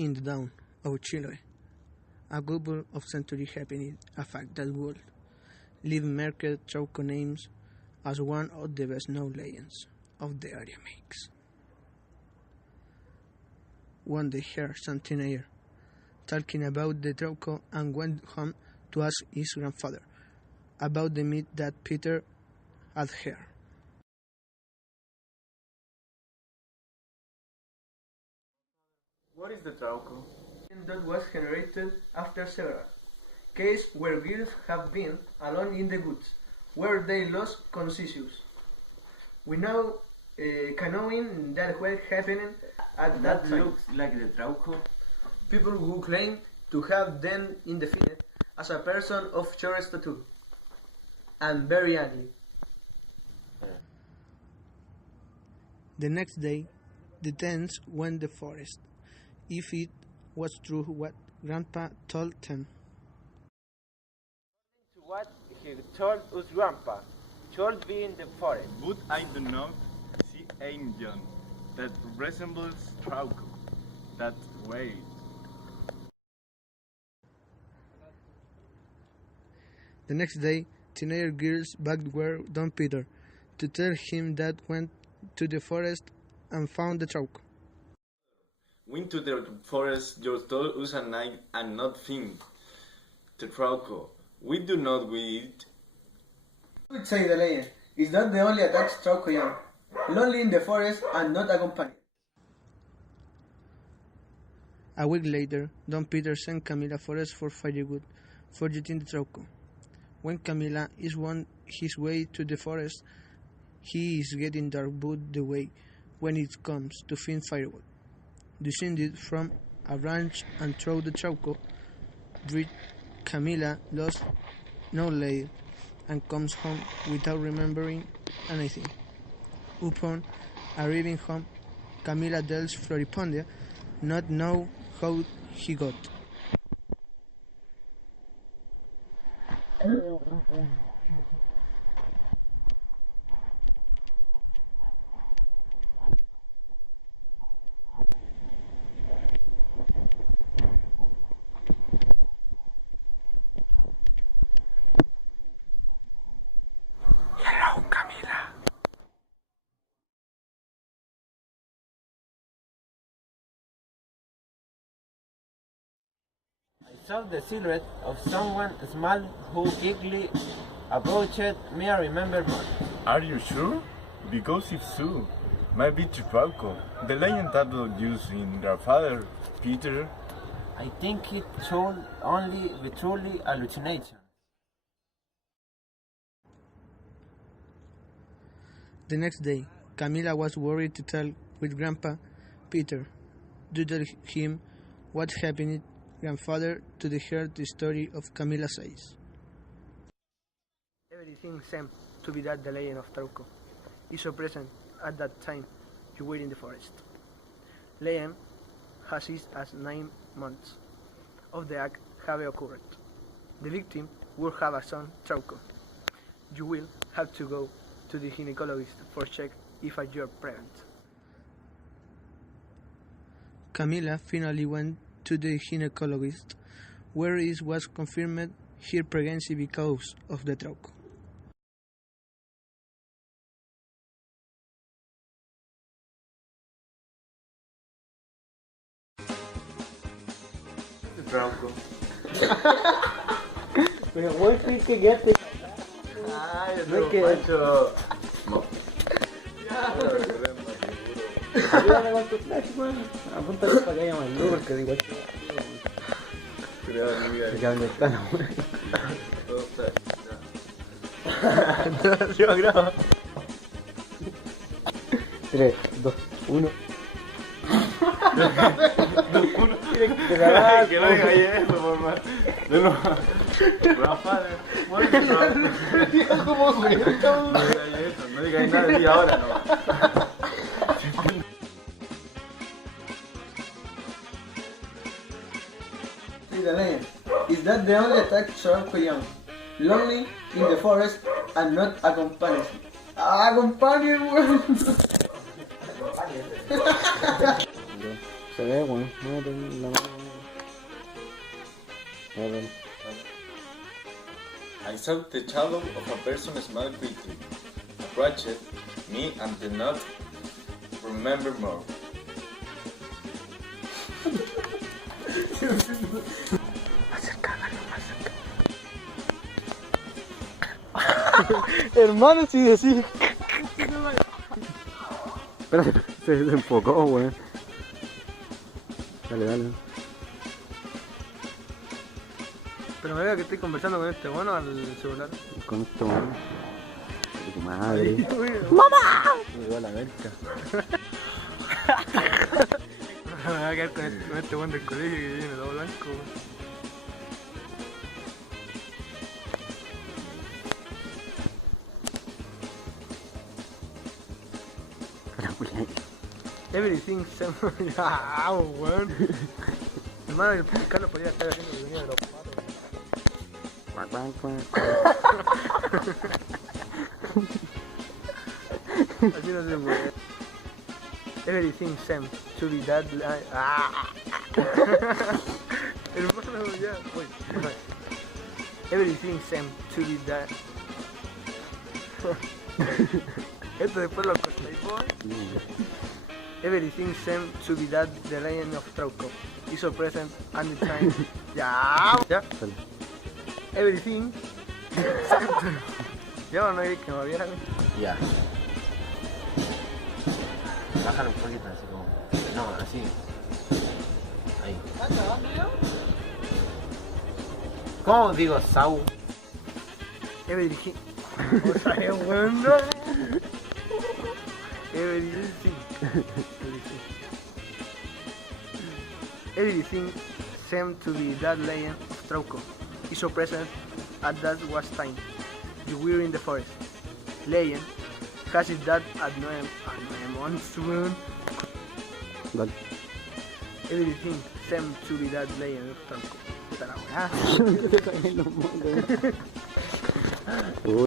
in the dawn of Chile, a couple of centuries happened, a fact that would leave marked Trauco names as one of the best-known legends of the area makes. One day heard some teenager talking about the Trauco and went home to ask his grandfather about the myth that Peter had heard. What is the Trauco? That was generated after several cases where girls have been alone in the woods, where they lost consciousness. We now canoeing that what happened at that time. Looks like the Trauco. People who claim to have them identified as a person of short stature and very ugly. The next day, the teens went to the forest, if it was true what Grandpa told them. What he told us Grandpa should be in the forest. But I do not see anything that resembles Trauco that way. The next day, teenage girls begged Don Peter to tell him that went to the forest and found the Trauco. Went to the forest, you told us and I and not think. The Trauco. We do not with it. Would say the legend is that the only attacks Trauco young, lonely in the forest and not accompanied. A week later, Don Peter sent Camila forest for firewood for getting the Trauco. When Camila is on his way to the forest, he is getting dark but the way when it comes to find firewood. Descended from a branch and throw the Trauco, Camila lost knowledge and comes home without remembering anything. Upon arriving home, Camila tells Floripondia not know how he got. Hello, Camila. I saw the silhouette of someone small who quickly approached me. I remember more. Are you sure? Because if so, might be Trauco. The legend that was used in their father, Peter. I think it should only be truly hallucination. The next day, Camila was worried to tell with Grandpa Peter to tell him what happened. Grandfather to hear the story of Camila says. Everything seemed to be that the legend of Trauco is so present at that time you were in the forest. Legend has it as 9 months of the act have occurred. The victim will have a son, Trauco. You will have to go to the gynecologist for check if you're pregnant. Camila finally went to the gynecologist, where it was confirmed her pregnancy because of the Trauco. The Trauco. Pero voy a decir que ya te... Ay, No es que- Pancho. No. Ayúdame con tu flash, weón. Apúntale para que haya más luz, porque digo... Creo, amiga. Que hable cana, weón. Todo está. No, yo grabo. 3, 2, 1. Ay, que no diga eso, por favor. De nuevo. Rafa, ¿Cómo fue? no digáis eso, no digáis nada de ti ahora, no. The legend is that the only attack Trauco young, lonely in the forest and not accompanied. Accompanied, weón. Se ve, weón. No, tengo la mano. A ver. I saw the shadow of a person small quickly, approached me and did not remember more. Hermano, si decís. Espérate, se desenfocó, weón. Dale, dale. Pero me veo que estoy conversando con este bueno al celular. Con esto, weón. De tu madre. Ay, Me llegó a la verga. Me voy a quedar con este buen del colegio que viene todo blanco. Everything se ya, weón. Hermano, el Carlos podría estar haciendo que venía de los patos. Así no se puede. Everything seems to be that hermano, ya, voy. Everything seems to be that. Esto después lo cortáis, boy. Everything seems to be that the Leyenda of Trauco is so present at the time. Ya. Everything seems to. Ya no hay que me vieran. Ya. Bájalo un poquito, así como. No, así. Ahí. ¿Cómo digo Sau? Everything. O sea, es bueno. Everything. Everything seemed to be that Leyenda of Trauco is so present at that was time. You were in the forest. Leyenda has it that at 9 months soon. Everything seemed to be that Leyenda of Trauco. Puta la weá.